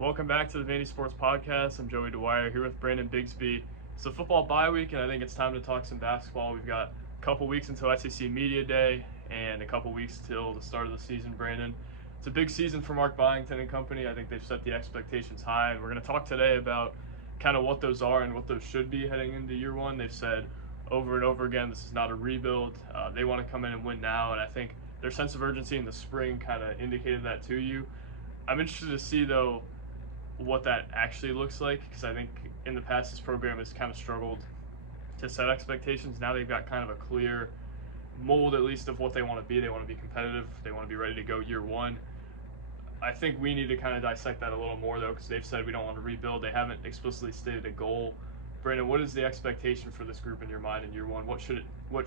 Welcome back to the Vandy Sports Podcast. I'm Joey Dwyer here with Brandon Bigsby. It's a football bye week, and I think it's time to talk some basketball. We've got a couple weeks until SEC Media Day and a couple weeks till the start of the season, Brandon. It's a big season for Mark Byington and company. I think they've set the expectations high, and we're going to talk today about kind of what those are and what those should be heading into year one. They've said over and over again this is not a rebuild. They want to come in and win now, and I think their sense of urgency in the spring kind of indicated that to you. I'm interested to see, though, what that actually looks like, because I think in the past this program has kind of struggled to set expectations. Now they've got kind of a clear mold, at least, of what they want to be. They want to be competitive. They want to be ready to go year one. I think we need to kind of dissect that a little more, though, because they've said we don't want to rebuild. They haven't explicitly stated a goal. Brandon, what is the expectation for this group in your mind in year one? What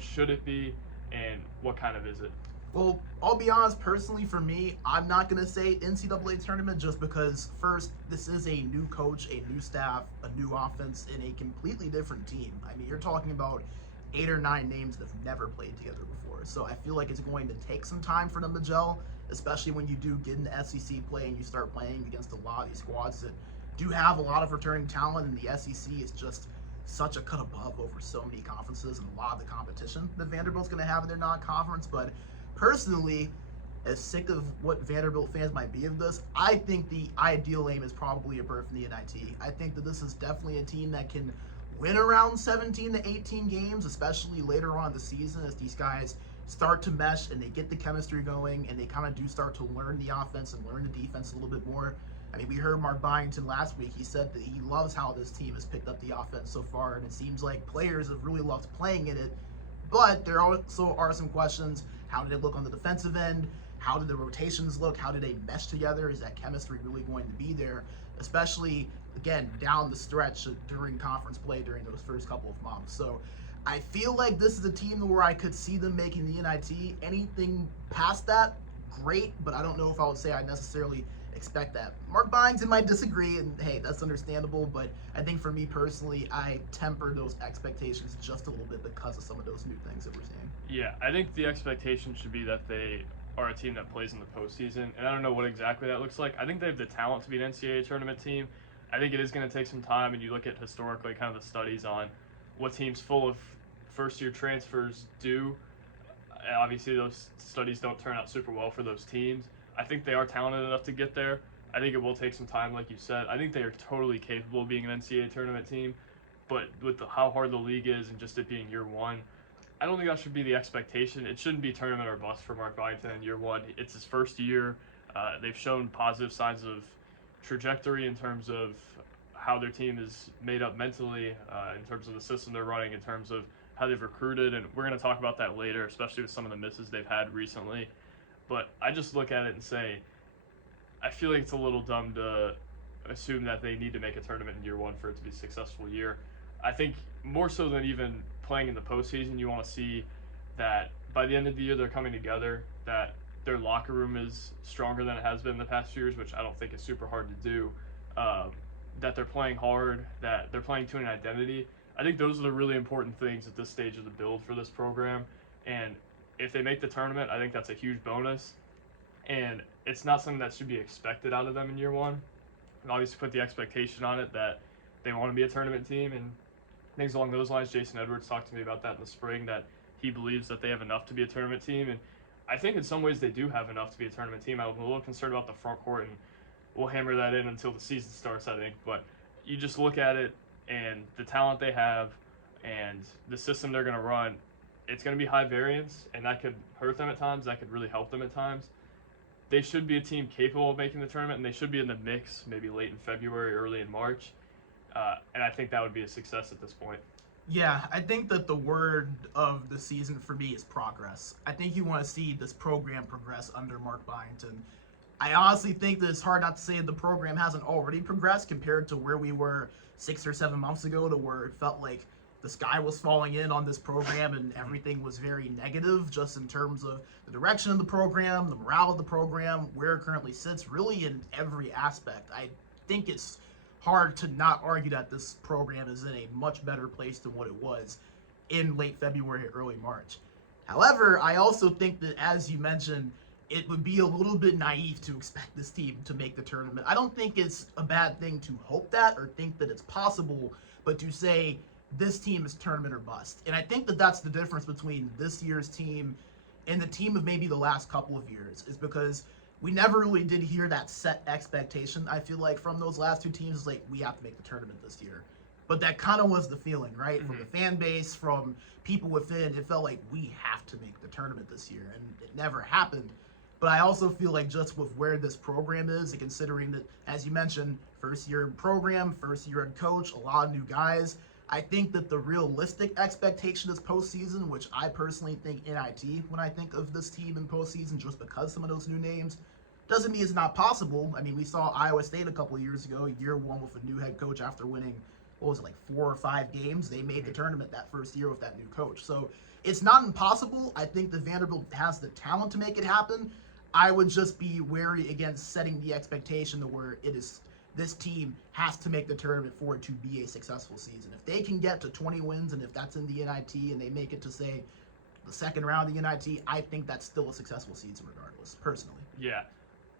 should it be, and what kind of is it? Well, I'll be honest, personally, for me, I'm not going to say NCAA tournament just because, first, this is a new coach, a new staff, a new offense, and a completely different team. I mean, you're talking about 8 or 9 names that have never played together before. So I feel like it's going to take some time for them to gel, especially when you do get into SEC play and you start playing against a lot of these squads that do have a lot of returning talent, and the SEC is just such a cut above over so many conferences and a lot of the competition that Vanderbilt's going to have in their non-conference. But personally, as sick of what Vanderbilt fans might be of this, I think the ideal aim is probably a berth in the NIT. I think that this is definitely a team that can win around 17 to 18 games, especially later on in the season as these guys start to mesh and they get the chemistry going and they kind of do start to learn the offense and learn the defense a little bit more. I mean, we heard Mark Byington last week. He said that he loves how this team has picked up the offense so far, and it seems like players have really loved playing in it. But there also are some questions. How did it look on the defensive end? How did the rotations look? How did they mesh together? Is that chemistry really going to be there? Especially, again, down the stretch during conference play during those first couple of months. So I feel like this is a team where I could see them making the NIT. Anything past that, great, but I don't know if I would say I necessarily expect that. Mark Byington might disagree, and hey, that's understandable, but I think for me personally, I temper those expectations just a little bit because of some of those new things that we're seeing. Yeah, I think the expectation should be that they are a team that plays in the postseason, and I don't know what exactly that looks like. I think they have the talent to be an NCAA tournament team. I think it is going to take some time, and you look at historically kind of the studies on what teams full of first-year transfers do. Obviously, those studies don't turn out super well for those teams. I think they are talented enough to get there. I think it will take some time, like you said. I think they are totally capable of being an NCAA tournament team, but with how hard the league is and just it being year one, I don't think that should be the expectation. It shouldn't be tournament or bust for Mark Byington in year one. It's his first year. They've shown positive signs of trajectory in terms of how their team is made up mentally, in terms of the system they're running, in terms of how they've recruited, and we're going to talk about that later, especially with some of the misses they've had recently. But I just look at it and say, I feel like it's a little dumb to assume that they need to make a tournament in year one for it to be a successful year. I think more so than even playing in the postseason, you want to see that by the end of the year they're coming together, that their locker room is stronger than it has been in the past few years, which I don't think is super hard to do, that they're playing hard, that they're playing to an identity. I think those are the really important things at this stage of the build for this program, and if they make the tournament, I think that's a huge bonus, and it's not something that should be expected out of them in year one. And obviously put the expectation on it that they want to be a tournament team, and things along those lines. Jason Edwards talked to me about that in the spring, that he believes that they have enough to be a tournament team, and I think in some ways they do have enough to be a tournament team. I'm a little concerned about the front court, and we'll hammer that in until the season starts, I think, but you just look at it and the talent they have and the system they're going to run, it's going to be high variance, and that could hurt them at times. That could really help them at times. They should be a team capable of making the tournament, and they should be in the mix maybe late in February, early in March. And I think that would be a success at this point. Yeah, I think that the word of the season for me is progress. I think you want to see this program progress under Mark Byington. I honestly think that it's hard not to say the program hasn't already progressed compared to where we were 6 or 7 months ago, to where it felt like the sky was falling in on this program and everything was very negative just in terms of the direction of the program, the morale of the program, where it currently sits, really in every aspect. I think it's hard to not argue that this program is in a much better place than what it was in late February, early March. However, I also think that, as you mentioned, it would be a little bit naive to expect this team to make the tournament. I don't think it's a bad thing to hope that or think that it's possible, but to say this team is tournament or bust. And I think that that's the difference between this year's team and the team of maybe the last couple of years, is because we never really did hear that set expectation, I feel like, from those last two teams. It's like, we have to make the tournament this year. But that kind of was the feeling, right? Mm-hmm. From the fan base, from people within, it felt like we have to make the tournament this year, and it never happened. But I also feel like just with where this program is, and considering that, as you mentioned, first year program, first year head coach, a lot of new guys, I think that the realistic expectation is postseason, which I personally think NIT when I think of this team in postseason, just because some of those new names, doesn't mean it's not possible. I mean, we saw Iowa State a couple of years ago, year one with a new head coach after winning, what was it, like 4 or 5 games? They made the tournament that first year with that new coach. So it's not impossible. I think that Vanderbilt has the talent to make it happen. I would just be wary against setting the expectation to where it is this team has to make the tournament for it to be a successful season. If they can get to 20 wins, and if that's in the NIT and they make it to, say, the second round of the NIT, I think that's still a successful season regardless, personally. Yeah,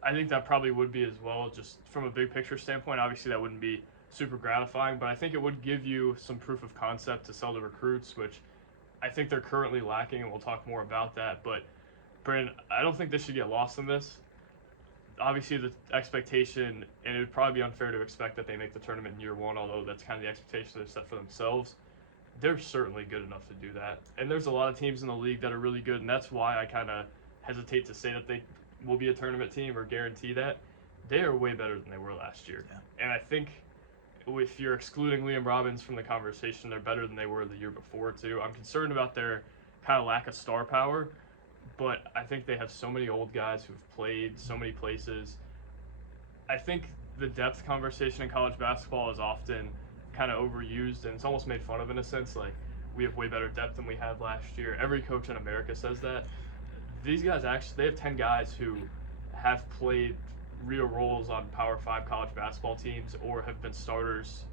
I think that probably would be as well, just from a big picture standpoint. Obviously, that wouldn't be super gratifying, but I think it would give you some proof of concept to sell to recruits, which I think they're currently lacking, and we'll talk more about that. But Brandon, I don't think they should get lost in this. Obviously, the expectation, and it would probably be unfair to expect that they make the tournament in year one, although that's kind of the expectation they've set for themselves. They're certainly good enough to do that. And there's a lot of teams in the league that are really good, and that's why I kind of hesitate to say that they will be a tournament team or guarantee that. They are way better than they were last year. Yeah. And I think if you're excluding Liam Robbins from the conversation, they're better than they were the year before, too. I'm concerned about their kind of lack of star power, but I think they have so many old guys who've played so many places. I think the depth conversation in college basketball is often kind of overused, and it's almost made fun of in a sense. Like, we have way better depth than we had last year. Every coach in America says that. These guys actually, they have 10 guys who have played real roles on Power 5 college basketball teams or have been starters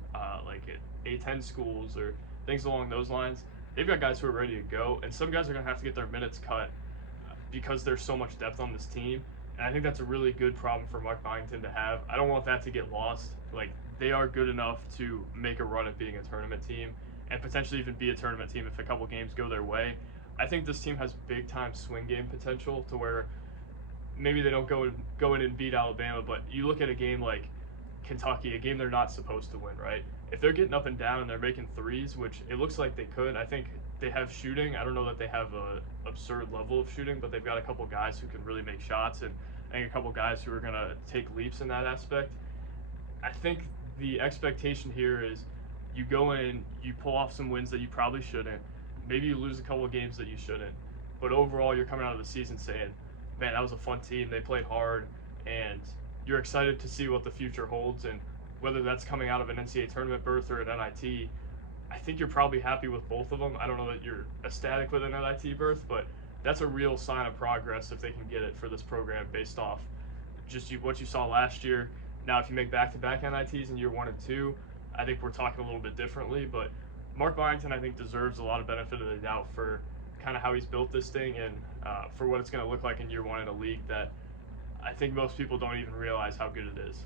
like at A-10 schools or things along those lines. They've got guys who are ready to go, and some guys are going to have to get their minutes cut because there's so much depth on this team. And I think that's a really good problem for Mark Byington to have. I don't want that to get lost. Like, they are good enough to make a run at being a tournament team and potentially even be a tournament team if a couple games go their way. I think this team has big-time swing game potential to where maybe they don't go in and beat Alabama, but you look at a game like Kentucky, a game they're not supposed to win, right? If they're getting up and down and they're making threes, which it looks like they could, I think they have shooting. I don't know that they have a absurd level of shooting, but they've got a couple guys who can really make shots, and I think a couple guys who are going to take leaps in that aspect. I think the expectation here is you go in, you pull off some wins that you probably shouldn't. Maybe you lose a couple of games that you shouldn't. But overall, you're coming out of the season saying, man, that was a fun team. They played hard, and you're excited to see what the future holds. And whether that's coming out of an NCAA tournament berth or an NIT, I think you're probably happy with both of them. I don't know that you're ecstatic with an NIT berth, but that's a real sign of progress if they can get it for this program based off just what you saw last year. Now, if you make back-to-back NITs in year 1 and 2, I think we're talking a little bit differently. But Mark Byington, I think, deserves a lot of benefit of the doubt for kind of how he's built this thing and for what it's going to look like in year 1 in a league that I think most people don't even realize how good it is.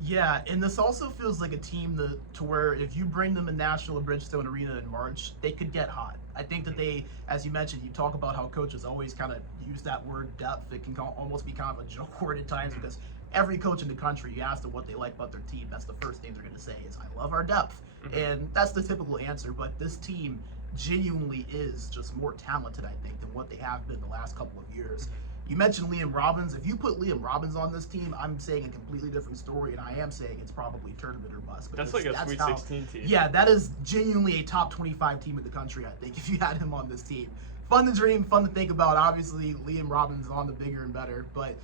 Yeah, and this also feels like a team to where if you bring them in Nashville or Bridgestone Arena in March, they could get hot. I think that they, as you mentioned, you talk about how coaches always kind of use that word depth. It can almost be kind of a joke word at times because every coach in the country, you ask them what they like about their team, that's the first thing they're going to say is, I love our depth. And that's the typical answer, but this team genuinely is just more talented, I think, than what they have been the last couple of years. You mentioned Liam Robbins. If you put Liam Robbins on this team, I'm saying a completely different story, and I am saying it's probably tournament or bust. That's like a Sweet 16 team. Yeah, that is genuinely a top 25 team in the country, I think, if you had him on this team. Fun to dream, fun to think about. Obviously, Liam Robbins is on the bigger and better, but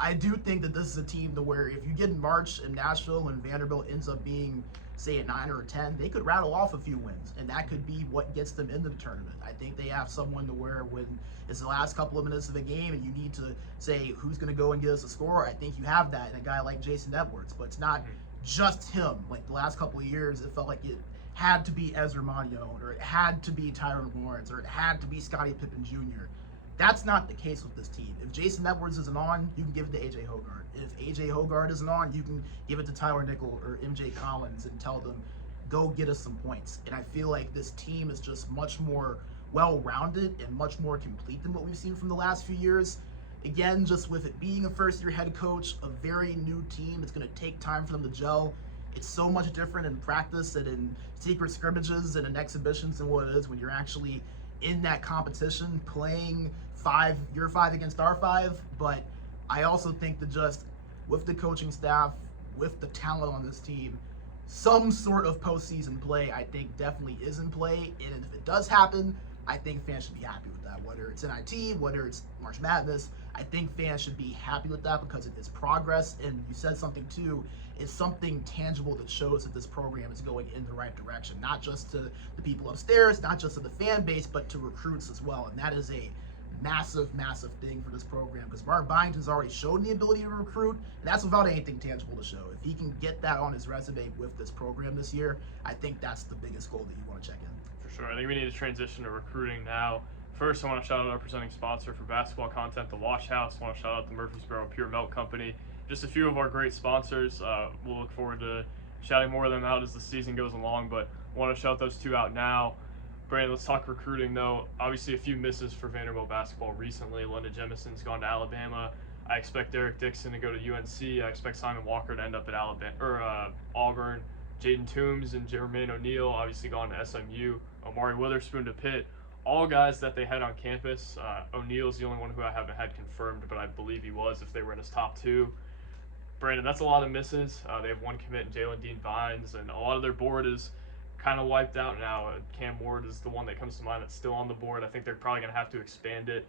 I do think that this is a team to where if you get in March in Nashville and Vanderbilt ends up being, say, a 9 or a 10, they could rattle off a few wins, and that could be what gets them into the tournament. I think they have someone to where when it's the last couple of minutes of a game and you need to say who's going to go and get us a score, I think you have that in a guy like Jason Edwards, but it's not just him. Like the last couple of years, it felt like it had to be Ezra Mannion, or it had to be Tyron Lawrence, or it had to be Scottie Pippen Jr. That's not the case with this team. If Jason Edwards isn't on, you can give it to AJ Hogarth. If AJ Hogarth isn't on, you can give it to Tyler Nickel or MJ Collins and tell them, go get us some points. And I feel like this team is just much more well-rounded and much more complete than what we've seen from the last few years. Again, just with it being a first-year head coach, a very new team, it's going to take time for them to gel. It's so much different in practice and in secret scrimmages and in exhibitions than what it is when you're actually in that competition playing your five against our five. But I also think that just with the coaching staff, with the talent on this team, some sort of postseason play I think definitely is in play. And if it does happen, I think fans should be happy with that. Whether it's NIT, whether it's March Madness, I think fans should be happy with that because it is progress. And you said something too, it's something tangible that shows that this program is going in the right direction, not just to the people upstairs, not just to the fan base, but to recruits as well. And that is a massive, massive thing for this program because Mark Byington's already shown the ability to recruit, and that's without anything tangible to show. If he can get that on his resume with this program this year, I think that's the biggest goal that you want to check in. For sure. I think we need to transition to recruiting now. First, I want to shout out our presenting sponsor for basketball content, The Wash House. I want to shout out the Murfreesboro Pure Milk Company. Just a few of our great sponsors. We'll look forward to shouting more of them out as the season goes along, but I want to shout those two out now. Brandon, let's talk recruiting, though. Obviously, a few misses for Vanderbilt basketball recently. London Jemison's gone to Alabama. I expect Derek Dixon to go to UNC. I expect Simon Walker to end up at Auburn. Jaden Toombs and Jermaine O'Neal obviously gone to SMU. Omari Witherspoon to Pitt. All guys that they had on campus. O'Neal's the only one who I haven't had confirmed, but I believe he was if they were in his top two. Brandon, that's a lot of misses. They have one commit in Jalen Dean Vines, and a lot of their board is kind of wiped out now. Cam Ward is the one that comes to mind that's still on the board. I think they're probably going to have to expand it.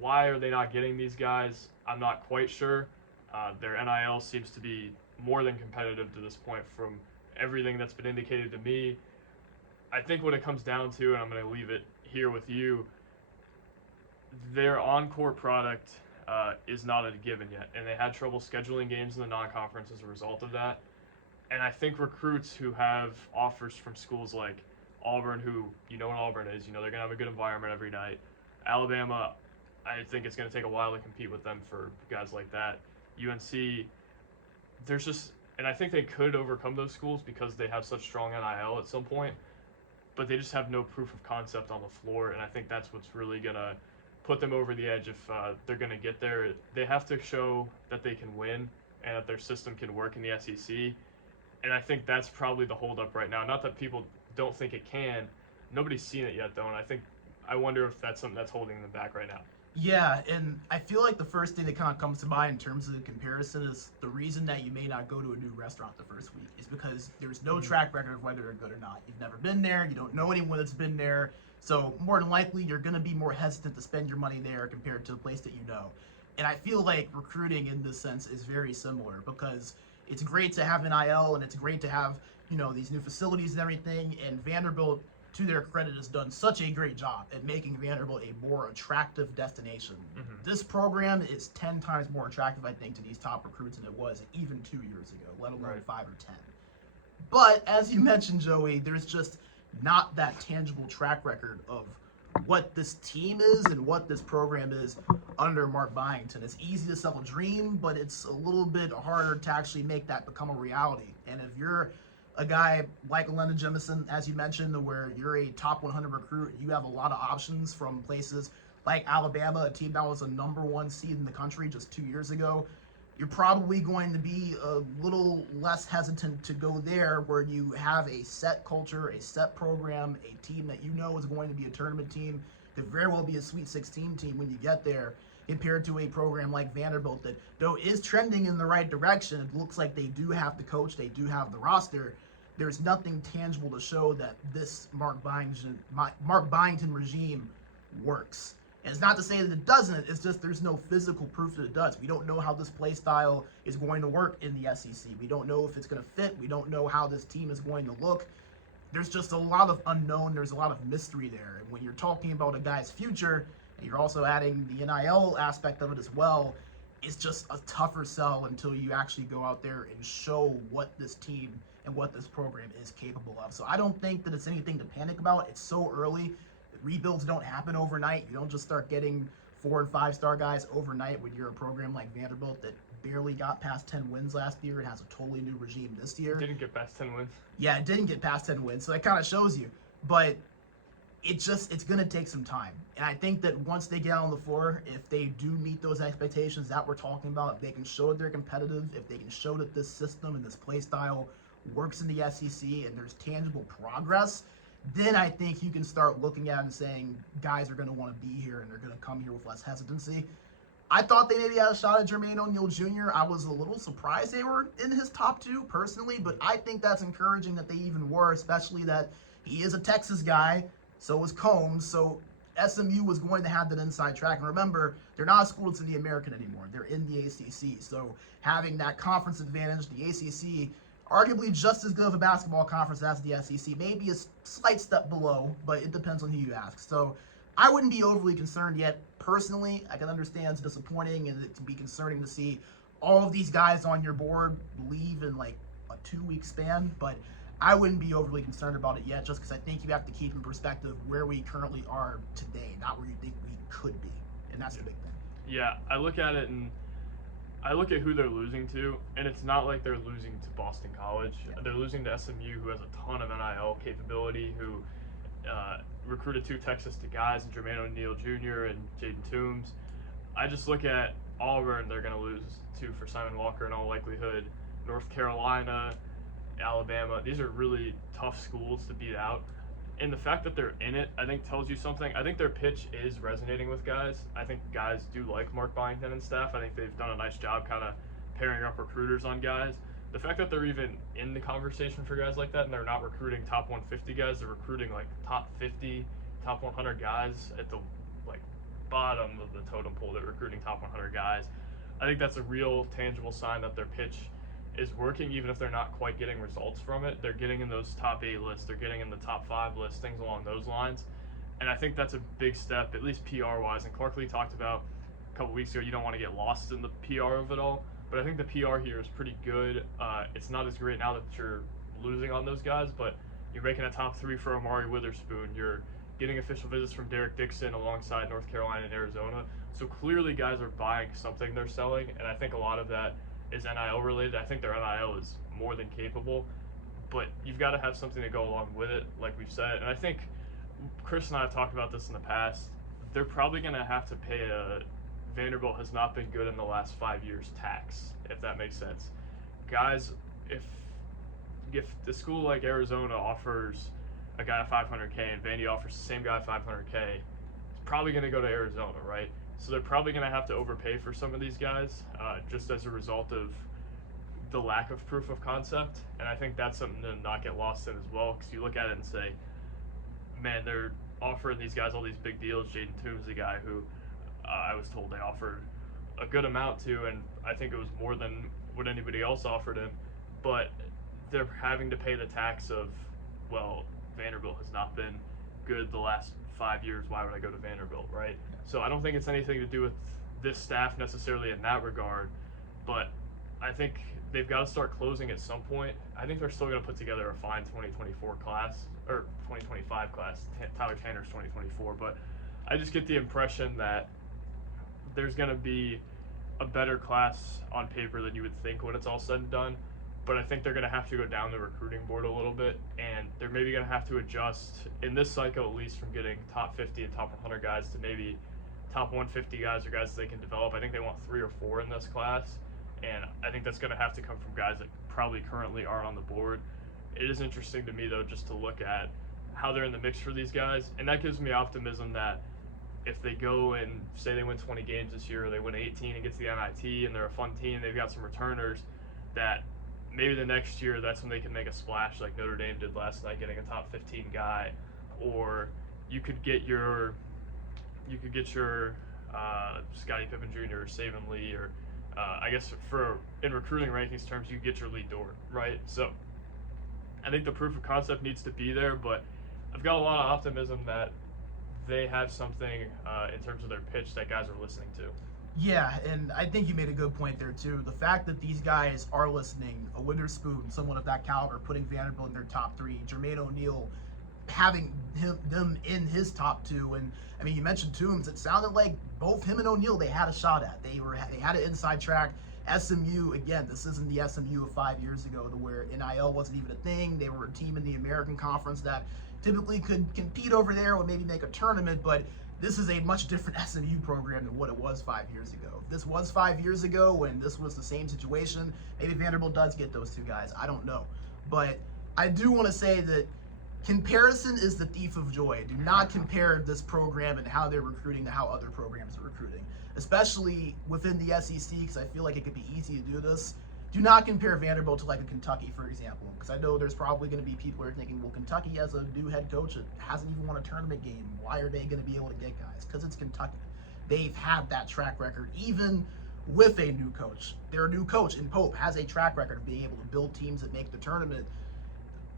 Why are they not getting these guys? I'm not quite sure. Their NIL seems to be more than competitive to this point from everything that's been indicated to me. I think what it comes down to, and I'm going to leave it here with you, their on-court product is not a given yet, and they had trouble scheduling games in the non-conference as a result of that. And I think recruits who have offers from schools like Auburn, who you know what Auburn is, you know they're going to have a good environment every night. Alabama, I think it's going to take a while to compete with them for guys like that. UNC, there's just, and I think they could overcome those schools because they have such strong NIL at some point, but they just have no proof of concept on the floor, and I think that's what's really going to put them over the edge if they're going to get there. They have to show that they can win and that their system can work in the SEC. And I think that's probably the holdup right now. Not that people don't think it can. Nobody's seen it yet, though, and I wonder if that's something that's holding them back right now. Yeah, and I feel like the first thing that kind of comes to mind in terms of the comparison is the reason that you may not go to a new restaurant the first week is because there's no track record of whether they're good or not. You've never been there. You don't know anyone that's been there. So more than likely, you're going to be more hesitant to spend your money there compared to a place that you know. And I feel like recruiting in this sense is very similar because it's great to have NIL and it's great to have, these new facilities and everything. And Vanderbilt, to their credit, has done such a great job at making Vanderbilt a more attractive destination. Mm-hmm. This program is 10 times more attractive, I think, to these top recruits than it was even 2 years ago, let alone 5 or 10. But as you mentioned, Joey, there's just not that tangible track record of what this team is and what this program is under Mark Byington. It's easy to sell a dream, but it's a little bit harder to actually make that become a reality. And if you're a guy like London Jemison, as you mentioned, where you're a top 100 recruit, you have a lot of options from places like Alabama, a team that was a number 1 seed in the country just 2 years ago. You're probably going to be a little less hesitant to go there where you have a set culture, a set program, a team that you know is going to be a tournament team, could very well be a Sweet 16 team when you get there, compared to a program like Vanderbilt that, though is trending in the right direction, it looks like they do have the coach, they do have the roster. There's nothing tangible to show that this Mark Byington regime works. And it's not to say that it doesn't, it's just there's no physical proof that it does. We don't know how this play style is going to work in the SEC. We don't know if it's going to fit. We don't know how this team is going to look. There's just a lot of unknown. There's a lot of mystery there. And when you're talking about a guy's future, and you're also adding the NIL aspect of it as well, it's just a tougher sell until you actually go out there and show what this team and what this program is capable of. So I don't think that it's anything to panic about. It's so early. rebuilds don't happen overnight. You don't just start getting 4 and 5 star guys overnight when you're a program like Vanderbilt that barely got past 10 wins last year and has a totally new regime this year. Didn't get past 10 wins. Yeah, it didn't get past 10 wins, so that kind of shows you. But it's going to take some time. And I think that once they get on the floor, if they do meet those expectations that we're talking about, if they can show that they're competitive, if they can show that this system and this play style works in the SEC and there's tangible progress, then I think you can start looking at it and saying guys are going to want to be here and they're going to come here with less hesitancy. I thought they maybe had a shot at Jermaine O'Neal Jr. I was a little surprised they were in his top 2 personally, but I think that's encouraging that they even were, especially that he is a Texas guy. So is Combs. So SMU was going to have that inside track. And remember, they're not a school that's in the American anymore. They're in the ACC. So having that conference advantage, the ACC, arguably just as good of a basketball conference as the SEC, maybe a slight step below, but it depends on who you ask. So I wouldn't be overly concerned yet. Personally, I can understand it's disappointing and it can be concerning to see all of these guys on your board leave in like a 2-week span, but I wouldn't be overly concerned about it yet, just because I think you have to keep in perspective where we currently are today, not where you think we could be, and that's the big thing. Yeah, I look at it and I look at who they're losing to, and it's not like they're losing to Boston College. Yeah. They're losing to SMU, who has a ton of NIL capability, who recruited 2 Texas guys, and Jermaine O'Neal Jr. and Jaden Toombs. I just look at Auburn, they're going to lose to for Simon Walker in all likelihood. North Carolina, Alabama, these are really tough schools to beat out. And the fact that they're in it, I think, tells you something. I think their pitch is resonating with guys. I think guys do like Mark Byington and staff. I think they've done a nice job kind of pairing up recruiters on guys. The fact that they're even in the conversation for guys like that and they're not recruiting top 150 guys, they're recruiting like top 50, top 100 guys at the like bottom of the totem pole. They're recruiting top 100 guys. I think that's a real tangible sign that their pitch is working, even if they're not quite getting results from it. They're getting in those top 8 lists, they're getting in the top 5 lists, things along those lines. And I think that's a big step, at least PR wise. And Clark Lee talked about a couple weeks ago, you don't want to get lost in the PR of it all. But I think the PR here is pretty good. It's not as great now that you're losing on those guys, but you're making a top 3 for Amari Witherspoon. You're getting official visits from Derek Dixon alongside North Carolina and Arizona. So clearly guys are buying something they're selling, and I think a lot of that is NIL related. I think their NIL is more than capable, but you've got to have something to go along with it, like we've said. And I think Chris and I have talked about this in the past. They're probably going to have to pay a Vanderbilt has not been good in the last 5 years tax, if that makes sense. Guys, if the school like Arizona offers a guy $500K and Vandy offers the same guy $500K, it's probably going to go to Arizona, right? So they're probably going to have to overpay for some of these guys just as a result of the lack of proof of concept. And I think that's something to not get lost in as well, because you look at it and say, man, they're offering these guys all these big deals. Jaden Toombs, the guy who I was told they offered a good amount to, and I think it was more than what anybody else offered him. But they're having to pay the tax of, well, Vanderbilt has not been good the last 5 years. Why would I go to Vanderbilt, right? So I don't think it's anything to do with this staff necessarily in that regard, but I think they've got to start closing at some point. I think they're still going to put together a fine 2024 class, or 2025 class. Tyler Tanner's 2024, but I just get the impression that there's going to be a better class on paper than you would think when it's all said and done. But I think they're going to have to go down the recruiting board a little bit, and they're maybe going to have to adjust in this cycle, at least, from getting top 50 and top 100 guys to maybe top 150 guys or guys that they can develop. I think they want 3 or 4 in this class, and I think that's going to have to come from guys that probably currently are on the board. It is interesting to me, though, just to look at how they're in the mix for these guys, and that gives me optimism that if they go and say they win 20 games this year, or they win 18 and get to the NIT, and they're a fun team, they've got some returners, that maybe the next year that's when they can make a splash like Notre Dame did last night, getting a top 15 guy. Or you could get your Scottie Pippen Jr. or Saban Lee, or I guess in recruiting rankings terms, you get your Lee Dort, right? So I think the proof of concept needs to be there, but I've got a lot of optimism that they have something in terms of their pitch that guys are listening to. Yeah, and I think you made a good point there, too. The fact that these guys are listening, a Witherspoon, someone of that caliber, putting Vanderbilt in their top 3, Jermaine O'Neal, having them in his top two. And I mean, you mentioned Toombs. It sounded like both him and O'Neal they had a shot at. They had an inside track. SMU, again, this isn't the SMU of 5 years ago, to where NIL wasn't even a thing. They were a team in the American Conference that typically could compete over there or maybe make a tournament, but this is a much different SMU program than what it was 5 years ago. If this was 5 years ago when this was the same situation, maybe Vanderbilt does get those two guys. I don't know. But I do want to say that comparison is the thief of joy. Do not compare this program and how they're recruiting to how other programs are recruiting, especially within the SEC, because I feel like it could be easy to do this. Do not compare Vanderbilt to like a Kentucky, for example, because I know there's probably going to be people who are thinking, well, Kentucky has a new head coach that hasn't even won a tournament game. Why are they going to be able to get guys? Because it's Kentucky. They've had that track record, even with a new coach. Their new coach in Pope has a track record of being able to build teams that make the tournament.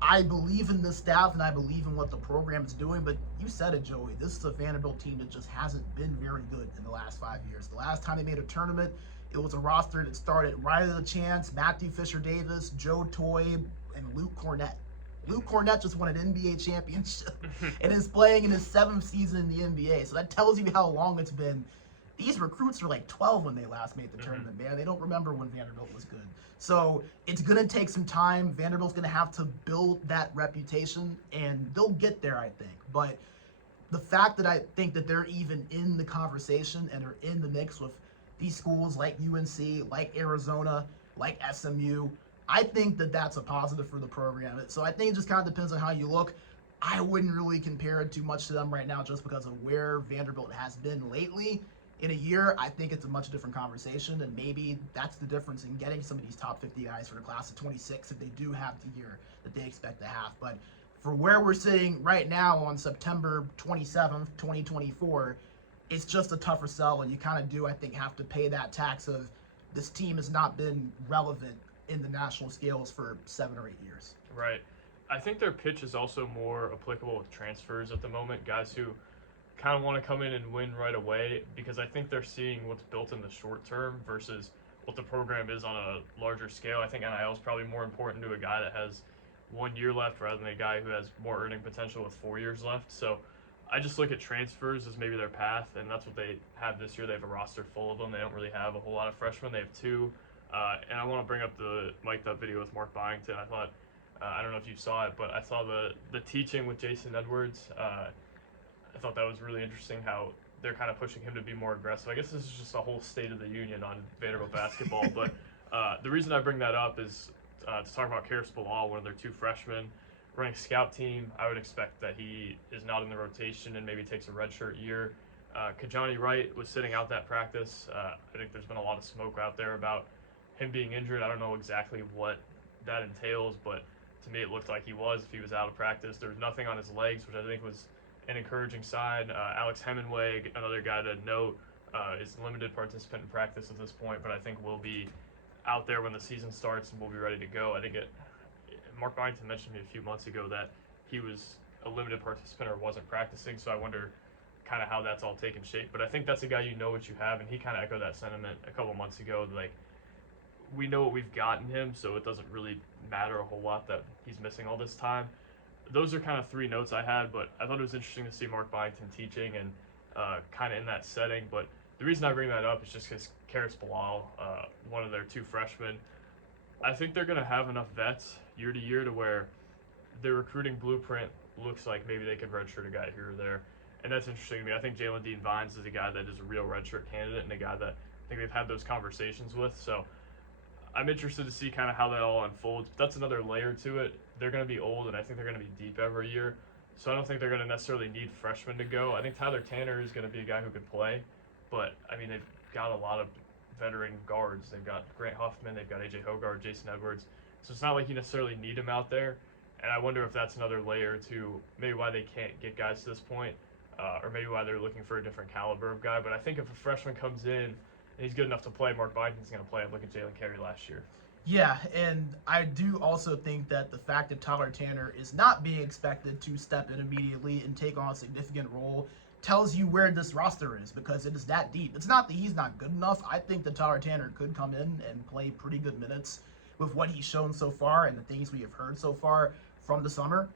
I believe in this staff and I believe in what the program is doing, but you said it, Joey. This is a Vanderbilt team that just hasn't been very good in the last 5 years. The last time they made a tournament, it was a roster that started Riley LeChance, Matthew Fisher-Davis, Joe Toy, and Luke Cornett. Luke Cornett just won an NBA championship and is playing in his 7th season in the NBA. So that tells you how long it's been. These recruits were like 12 when they last made the tournament, man. They don't remember when Vanderbilt was good. So it's going to take some time. Vanderbilt's going to have to build that reputation, and they'll get there, I think. But the fact that I think that they're even in the conversation and are in the mix with these schools like UNC, like Arizona, like SMU, I think that that's a positive for the program. So I think it just kind of depends on how you look. I wouldn't really compare it too much to them right now just because of where Vanderbilt has been lately. In a year, I think it's a much different conversation, and maybe that's the difference in getting some of these top 50 guys for the class of 26 if they do have the year that they expect to have. But for where we're sitting right now on September 27th, 2024, it's just a tougher sell, and you kind of do, I think, have to pay that tax of this team has not been relevant in the national scales for 7 or 8 years. Right. I think their pitch is also more applicable with transfers at the moment, guys who kind of want to come in and win right away, because I think they're seeing what's built in the short term versus what the program is on a larger scale. I think NIL is probably more important to a guy that has 1 year left rather than a guy who has more earning potential with 4 years left. So I just look at transfers as maybe their path, and that's what they have this year. They have a roster full of them. They don't really have a whole lot of freshmen. They have 2. And I want to bring up the mic'd up video with Mark Byington. I thought, I don't know if you saw it, but I saw the teaching with Jason Edwards. I thought that was really interesting how they're kind of pushing him to be more aggressive. I guess this is just a whole State of the Union on Vanderbilt basketball. But the reason I bring that up is to talk about Karis Bilal, one of their 2 freshmen, running scout team. I would expect that he is not in the rotation and maybe takes a redshirt year. Kajani Wright was sitting out that practice. I think there's been a lot of smoke out there about him being injured. I don't know exactly what that entails, but to me it looked like he was. If he was out of practice, there was nothing on his legs, which I think was an encouraging sign. Alex Hemingway, another guy to note, is limited participant in practice at this point, but I think will be out there when the season starts and will be ready to go. I think Mark Byington mentioned to me a few months ago that he was a limited participant or wasn't practicing, so I wonder kind of how that's all taken shape. But I think that's a guy you know what you have, and he kind of echoed that sentiment a couple months ago. Like, we know what we've got in him, so it doesn't really matter a whole lot that he's missing all this time. Those are kind of 3 notes I had, but I thought it was interesting to see Mark Byington teaching and kind of in that setting. But the reason I bring that up is just because Karis Bilal, one of their 2 freshmen, I think they're going to have enough vets year to year to where their recruiting blueprint looks like maybe they could redshirt a guy here or there. And that's interesting to me. I think Jalen Dean Vines is a guy that is a real redshirt candidate and a guy that I think they've had those conversations with. So I'm interested to see kind of how that all unfolds. That's another layer to it. They're going to be old, and I think they're going to be deep every year. So I don't think they're going to necessarily need freshmen to go. I think Tyler Tanner is going to be a guy who could play. But, I mean, they've got a lot of veteran guards. They've got Grant Huffman. They've got A.J. Hogarth, Jason Edwards. So it's not like you necessarily need him out there. And I wonder if that's another layer to maybe why they can't get guys to this point, or maybe why they're looking for a different caliber of guy. But I think if a freshman comes in and he's good enough to play, Mark Byington's going to play. Look at Jalen Carey last year. Yeah, and I do also think that the fact that Tyler Tanner is not being expected to step in immediately and take on a significant role tells you where this roster is, because it is that deep. It's not that he's not good enough. I think that Tyler Tanner could come in and play pretty good minutes with what he's shown so far and the things we have heard so far from the summer.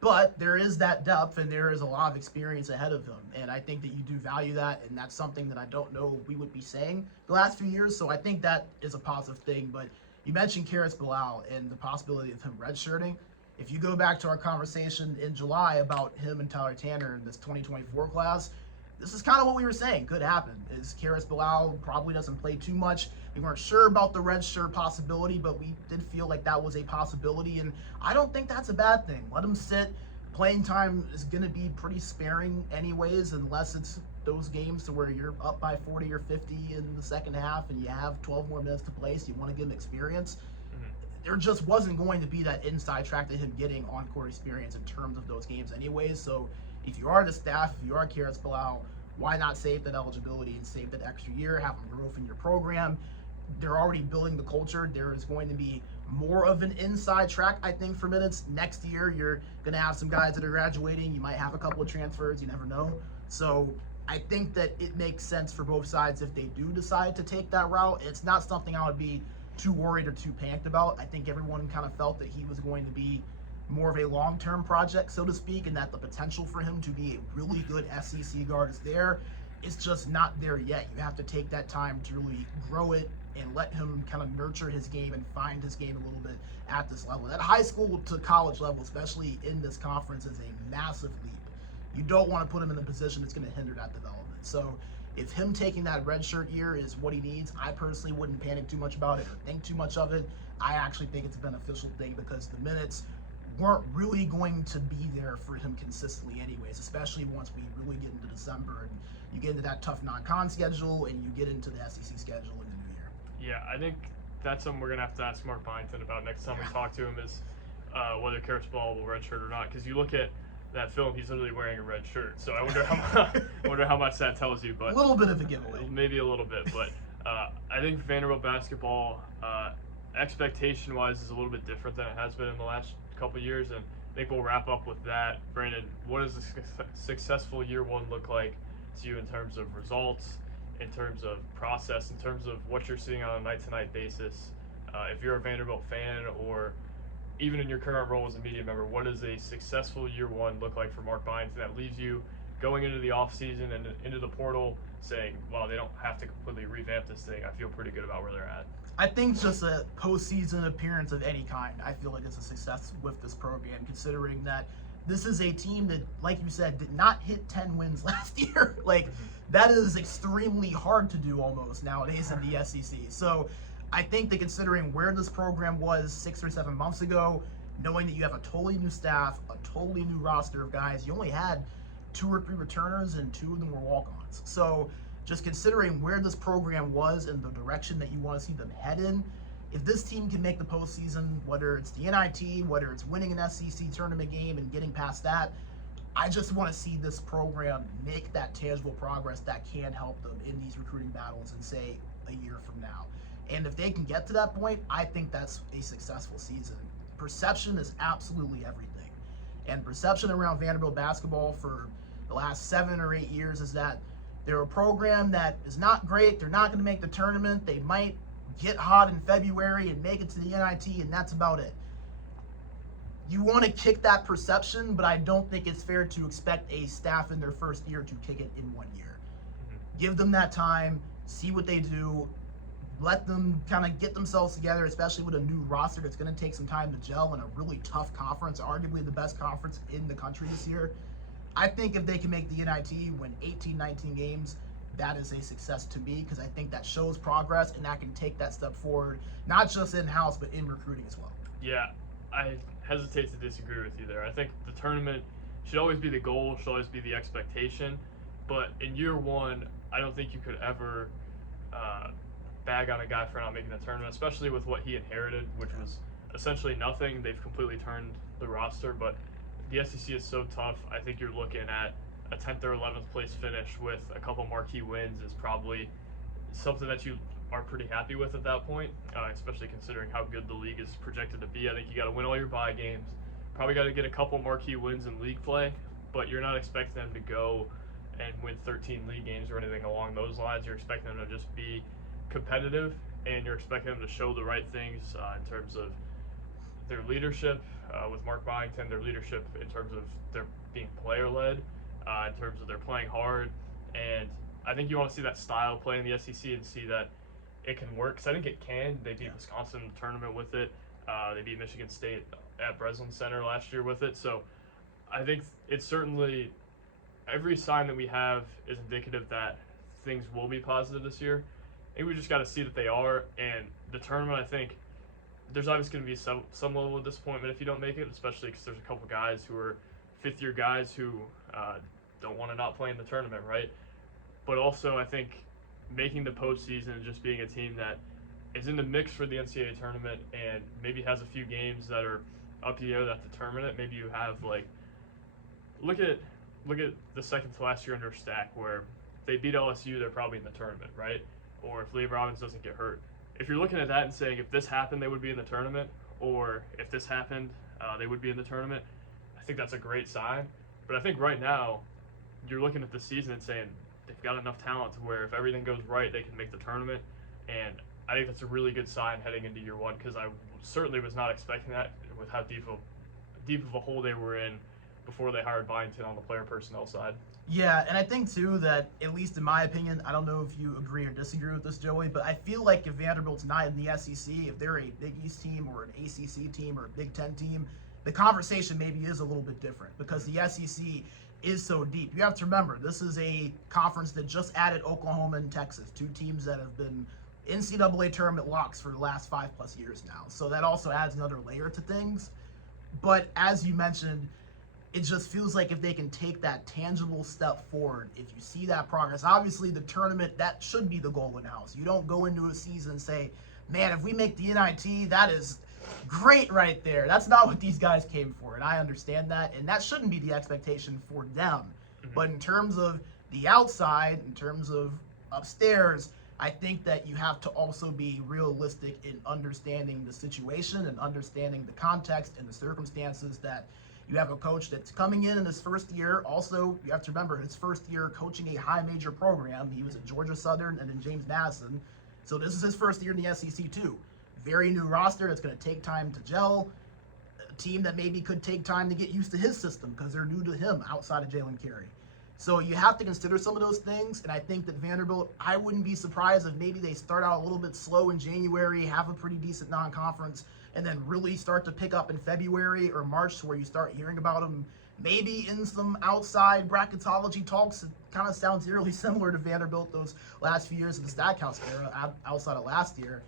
But there is that depth and there is a lot of experience ahead of him. And I think that you do value that. And that's something that I don't know we would be saying the last few years. So I think that is a positive thing. But you mentioned Karis Bilal and the possibility of him redshirting. If you go back to our conversation in July about him and Tyler Tanner in this 2024 class, this is kind of what we were saying could happen. Is Karis Bilal probably doesn't play too much. We weren't sure about the red shirt possibility, but we did feel like that was a possibility, and I don't think that's a bad thing. Let him sit. Playing time is going to be pretty sparing anyways, unless it's those games to where you're up by 40 or 50 in the second half and you have 12 more minutes to play, so you want to give him experience. There just wasn't going to be that inside track to him getting on-court experience in terms of those games anyways. So if you are the staff, if you are Karis Bilal, why not save that eligibility and save that extra year, have them growth in your program? They're already building the culture. There is going to be more of an inside track, I think, for minutes. Next year, you're going to have some guys that are graduating. You might have a couple of transfers. You never know. So I think that it makes sense for both sides if they do decide to take that route. It's not something I would be too worried or too panicked about. I think everyone kind of felt that he was going to be more of a long-term project, so to speak, and that the potential for him to be a really good SEC guard is there. It's just not there yet. You have to take that time to really grow it and let him kind of nurture his game and find his game a little bit at this level. That high school to college level, especially in this conference, is a massive leap. You don't want to put him in a position that's going to hinder that development. So if him taking that redshirt year is what he needs, I personally wouldn't panic too much about it or think too much of it. I actually think it's a beneficial thing because the minutes weren't really going to be there for him consistently anyways, especially once we really get into December and you get into that tough non-con schedule and you get into the SEC schedule in the new year. Yeah, I think that's something we're going to have to ask Mark Byington about next time we talk to him is whether Karis Bilal will redshirt or not. Because you look at that film, he's literally wearing a red shirt. So I wonder how much that tells you. But a little bit of a giveaway. Maybe a little bit. But I think Vanderbilt basketball, expectation-wise, is a little bit different than it has been in the last couple years. And I think we'll wrap up with that. Brandon, what does a successful year one look like to you in terms of results, in terms of process, in terms of what you're seeing on a night-to-night basis? If you're a Vanderbilt fan or even in your current role as a media member, what does a successful year one look like for Mark Byington that leaves you going into the offseason and into the portal saying, well, they don't have to completely revamp this thing. I feel pretty good about where they're at. I think just a postseason appearance of any kind, I feel like is a success with this program, considering that this is a team that, like you said, did not hit 10 wins last year. Like, that is extremely hard to do almost nowadays in the SEC. So I think that considering where this program was 6 or 7 months ago, knowing that you have a totally new staff, a totally new roster of guys, you only had 2 or 3 returners and 2 of them were walk-ons. So just considering where this program was and the direction that you want to see them head in, if this team can make the postseason, whether it's the NIT, whether it's winning an SEC tournament game and getting past that, I just want to see this program make that tangible progress that can help them in these recruiting battles in, say, a year from now. And if they can get to that point, I think that's a successful season. Perception is absolutely everything. And perception around Vanderbilt basketball for the last 7 or 8 years is that they're a program that is not great. They're not going to make the tournament. They might get hot in February and make it to the NIT, and that's about it. You want to kick that perception, but I don't think it's fair to expect a staff in their first year to kick it in 1 year. Give them that time, see what they do, let them kind of get themselves together, especially with a new roster that's going to take some time to gel in a really tough conference, arguably the best conference in the country this year. I think if they can make the NIT, win 18, 19 games, that is a success to me because I think that shows progress and that can take that step forward, not just in-house, but in recruiting as well. Yeah, I hesitate to disagree with you there. I think the tournament should always be the goal, should always be the expectation. But in year one, I don't think you could ever bag on a guy for not making the tournament, especially with what he inherited, which was essentially nothing. They've completely turned the roster, but the SEC is so tough. I think you're looking at a 10th or 11th place finish with a couple marquee wins is probably something that you are pretty happy with at that point, especially considering how good the league is projected to be. I think you got to win all your bye games. Probably got to get a couple marquee wins in league play, but you're not expecting them to go and win 13 league games or anything along those lines. You're expecting them to just be competitive, and you're expecting them to show the right things in terms of their leadership with Mark Byington, their leadership in terms of their being player led, in terms of their playing hard, and I think you want to see that style play in the SEC and see that it can work. Because I think it can. They beat Wisconsin in the tournament with it. They beat Michigan State at Breslin Center last year with it. So I think it's certainly every sign that we have is indicative that things will be positive this year. I think we just got to see that they are. And the tournament, I think there's obviously going to be some level of disappointment if you don't make it, especially because there's a couple guys who are fifth-year guys who don't want to not play in the tournament, right? But also, I think making the postseason and just being a team that is in the mix for the NCAA tournament and maybe has a few games that are up the air that determine it. Maybe you have look at the second to last year under Stack where they beat LSU, they're probably in the tournament, right? Or if Lee Robbins doesn't get hurt. If you're looking at that and saying if this happened, they would be in the tournament, or if this happened, they would be in the tournament, I think that's a great sign. But I think right now, you're looking at the season and saying they've got enough talent to where if everything goes right, they can make the tournament. And I think that's a really good sign heading into year one because I certainly was not expecting that with how deep of a hole they were in before they hired Byington on the player personnel side. Yeah, and I think too that, at least in my opinion, I don't know if you agree or disagree with this, Joey, but I feel like if Vanderbilt's not in the SEC, if they're a Big East team or an ACC team or a Big Ten team, the conversation maybe is a little bit different because the SEC is so deep. You have to remember, this is a conference that just added Oklahoma and Texas, two teams that have been NCAA tournament locks for the last 5+ years now. So that also adds another layer to things. But as you mentioned, it just feels like if they can take that tangible step forward, if you see that progress, obviously the tournament, that should be the golden house. You don't go into a season and say, man, if we make the NIT, that is great right there. That's not what these guys came for, and I understand that, and that shouldn't be the expectation for them. Mm-hmm. But in terms of the outside, in terms of upstairs, I think that you have to also be realistic in understanding the situation and understanding the context and the circumstances that you have a coach that's coming in his first year. Also, you have to remember his first year coaching a high major program. He was at Georgia Southern and then James Madison. So this is his first year in the SEC too. Very new roster. It's going to take time to gel. A team that maybe could take time to get used to his system because they're new to him outside of Jalen Carey. So you have to consider some of those things, and I think that Vanderbilt, I wouldn't be surprised if maybe they start out a little bit slow in January, have a pretty decent non-conference, and then really start to pick up in February or March to where you start hearing about them maybe in some outside bracketology talks. It kind of sounds eerily similar to Vanderbilt those last few years of the Stackhouse era outside of last year.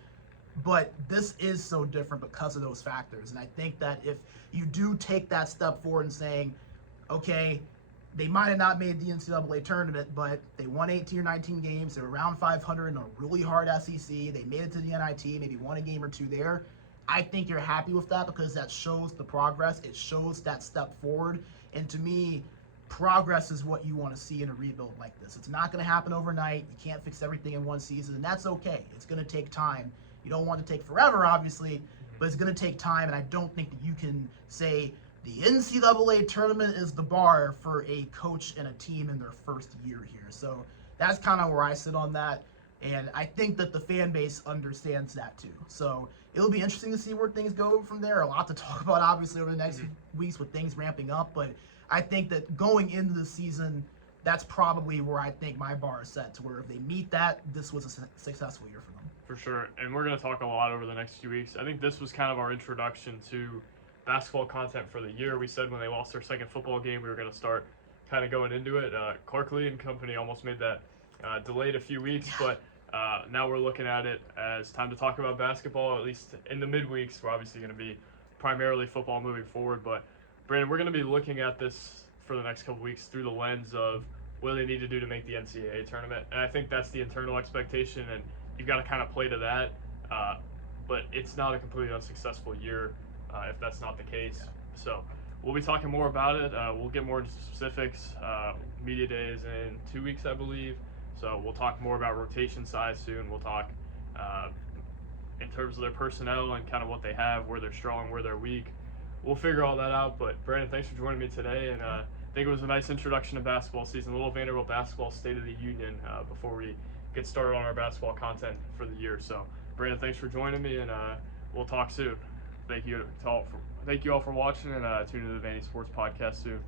But this is so different because of those factors. And I think that if you do take that step forward and saying, okay, they might have not made the NCAA tournament, but they won 18 or 19 games. They're around 500 in a really hard SEC. They made it to the NIT, maybe won a game or two there. I think you're happy with that because that shows the progress. It shows that step forward. And to me, progress is what you want to see in a rebuild like this. It's not going to happen overnight. You can't fix everything in one season, and that's okay. It's going to take time. You don't want to take forever, obviously, but it's going to take time, and I don't think that you can say the NCAA tournament is the bar for a coach and a team in their first year here. So that's kind of where I sit on that, and I think that the fan base understands that too. So it'll be interesting to see where things go from there. A lot to talk about, obviously, over the next weeks with things ramping up, but I think that going into the season, that's probably where I think my bar is set to where if they meet that, this was a successful year for them. For sure, and we're going to talk a lot over the next few weeks. I think this was kind of our introduction to basketball content for the year. We said when they lost their second football game, we were going to start kind of going into it. Clark Lee and company almost made that delayed a few weeks, but now we're looking at it as time to talk about basketball, at least in the midweeks. We're obviously going to be primarily football moving forward, but Brandon, we're going to be looking at this for the next couple weeks through the lens of what they need to do to make the NCAA tournament, and I think that's the internal expectation, and you've got to kind of play to that, but it's not a completely unsuccessful year if that's not the case. So we'll be talking more about it. We'll get more into specifics. Media day is in 2 weeks, I believe. So we'll talk more about rotation size soon. We'll talk in terms of their personnel and kind of what they have, where they're strong, where they're weak. We'll figure all that out. But Brandon, thanks for joining me today. And I think it was a nice introduction to basketball season, a little Vanderbilt basketball State of the Union before we get started on our basketball content for the year. So Brandon, thanks for joining me, and we'll talk soon. thank you all for watching, and tune into the Vandy Sports Podcast soon.